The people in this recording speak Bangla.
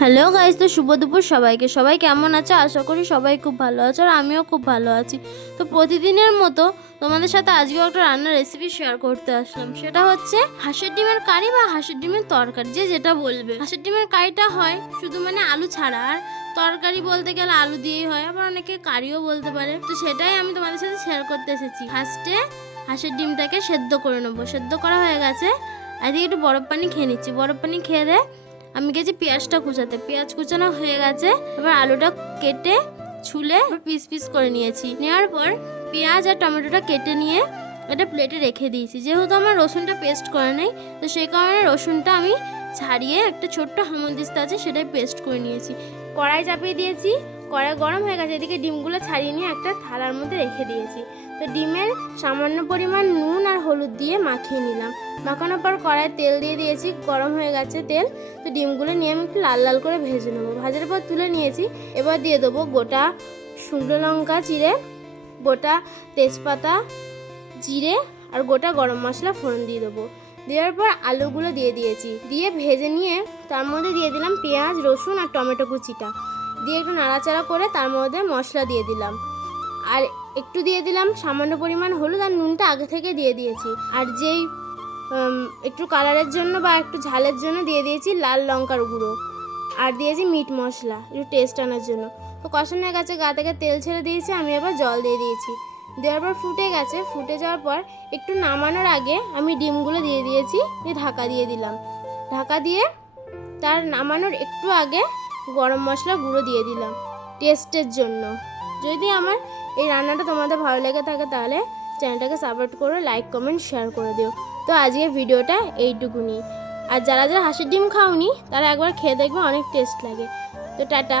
হ্যালো গাইস, তো শুভ দুপুর সবাইকে। সবাই কেমন আছো? আশা করি সবাই খুব ভালো আছো, আর আমিও খুব ভালো আছি। তো প্রতিদিনের মতো তোমাদের সাথে আজকেও একটা রান্নার রেসিপি শেয়ার করতে আসলাম। সেটা হচ্ছে হাঁসের ডিমের কারি বা হাঁসের ডিমের তরকারি, যে যেটা বলবে। হাঁসের ডিমের কারিটা হয় শুধু আলু ছাড়া, আর তরকারি বলতে গেলে আলু দিয়েই হয়, আবার অনেকে কারিও বলতে পারে। তো সেটাই আমি তোমাদের সাথে শেয়ার করতে এসেছি। হাঁসের ডিমটাকে সেদ্ধ করে নেবো। সেদ্ধ করা হয়ে গেছে, এদিকে একটু বরফ পানি খেয়ে নিচ্ছি। বরফ পানি খেয়ে দে আমি গেছি পেঁয়াজটা কুচাতে। পেঁয়াজ কুচানো হয়ে গেছে, এবার আলুটা কেটে ছুলে পিস পিস করে নিয়েছি। নেওয়ার পর পেঁয়াজ আর টমেটোটা কেটে নিয়ে এটা প্লেটে রেখে দিয়েছি। যেহেতু আমার রসুনটা পেস্ট করে নেই, তো সেই কারণে রসুনটা আমি ছাড়িয়ে একটা ছোট্ট হামানদিস্তা আছে সেটাই পেস্ট করে নিয়েছি। কড়াই চাপিয়ে দিয়েছি, কড়াই গরম হয়ে গেছে। এদিকে ডিমগুলো ছাড়িয়ে নিয়ে একটা থালার মধ্যে রেখে দিয়েছি। তো ডিমের সামান্য পরিমাণ নুন আর হলুদ দিয়ে মাখিয়ে নিলাম। মাখানোর পর কড়াই তেল দিয়ে দিয়েছি, গরম হয়ে গেছে তেল। তো ডিমগুলো নিয়ে আমি একটু লাল লাল করে ভেজে নেবো। ভাজার পর তুলে নিয়েছি। এবার দিয়ে দেবো গোটা শুকনো লঙ্কা চিড়ে, গোটা তেজপাতা, জিরে আর গোটা গরম মশলা ফোড়ন দিয়ে দেবো। দেওয়ার পর আলুগুলো দিয়ে দিয়েছি, দিয়ে ভেজে নিয়ে তার মধ্যে দিয়ে দিলাম পেঁয়াজ, রসুন আর টমেটো কুচিটা দিয়ে একটু নাড়াচাড়া করে তার মধ্যে মশলা দিয়ে দিলাম। আর একটু দিয়ে দিলাম সামান্য পরিমাণ হলুদ, আর নুনটা আগে থেকে দিয়ে দিয়েছি। আর যেই একটু কালারের জন্য বা একটু ঝালের জন্য দিয়ে দিয়েছি লাল লঙ্কার গুঁড়ো, আর দিয়েছি মিট মশলা একটু টেস্ট আনার জন্য। তো কষানো গেছে, গা থেকে তেল ছেড়ে দিয়েছি, আমি এবার জল দিয়ে দিয়েছি। দেওয়ার পর ফুটে গেছে। ফুটে যাওয়ার পর একটু নামানোর আগে আমি ডিমগুলো দিয়ে দিয়েছি, দিয়ে ঢাকা দিয়ে দিলাম। ঢাকা দিয়ে তার নামানোর একটু আগে গরম মশলা গুঁড়ো দিয়ে দিলাম টেস্টের জন্য। যদি আমার এই রান্নাটা তোমাদের ভালো লেগে থাকে তাহলে চ্যানেলটাকে সাপোর্ট করো, লাইক কমেন্ট শেয়ার করে দিও। তো আজকের ভিডিওটা এইটুকুনি। আর যারা যারা হাঁসের ডিম খাওনি তারা একবার খেয়ে দেখবে, অনেক টেস্ট লাগে। তো টাটা।